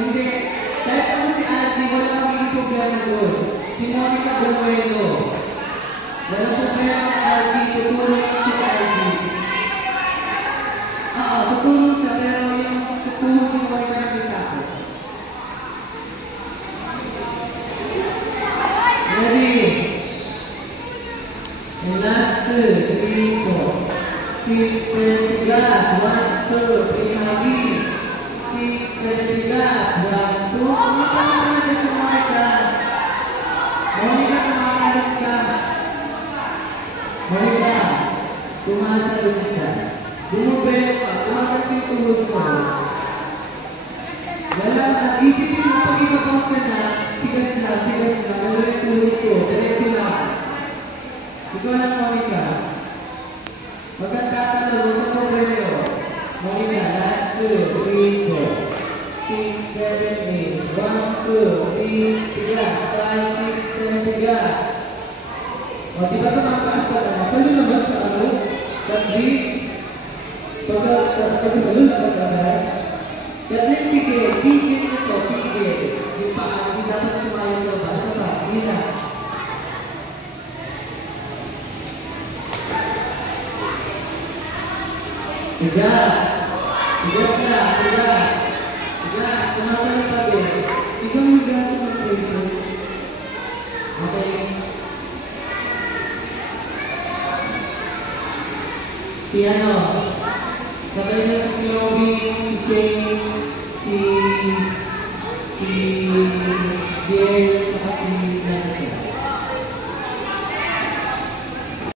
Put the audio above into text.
Hindi. Dahil ako si Algie, wala magiging problema doon. Si Monica Bunuelo. Walang problema na Algie, tuturo si Algie. Oo, tuturo siya, pero yung sa tuhod ni Monica nakita ko. Ready? And last 2, 3, 4, 6, 7, gas. 1, 2, 3, happy. 6, 7, gas. 1, 2. Kumakakalap ka si Monica. Monica, kumakakalap ka. Monica, kumakalap ka. Bumubelo ka. Kumakalap yung tuhod mo. Wala ka. Isipin mo, pag ipapaus ka na, tigas na. Wala yung tuhod ko. Diretso lang. Ikaw lang, Monica. Huwag kang tatalo. Huwag kang bumubelo. Monica, last 2, 3, 4, 6, 7, 8, 1, 2, 3, tigas, 5, 6, 7, tigas. O, di ba tumataas ka na? Salo naman sa ano? Kandi? Pagkasalo lang ka na? Kasi pigil na to, pigil. Yung paa, hindi dapat sumayon na ba? Sa pa, hindi na. Tigas. Tigas na, tigas. Tigas, tumatalo pa din. Ikaw higas yung mag-training. Okay. Si ano? Sabay na si Chloe, si Shane, si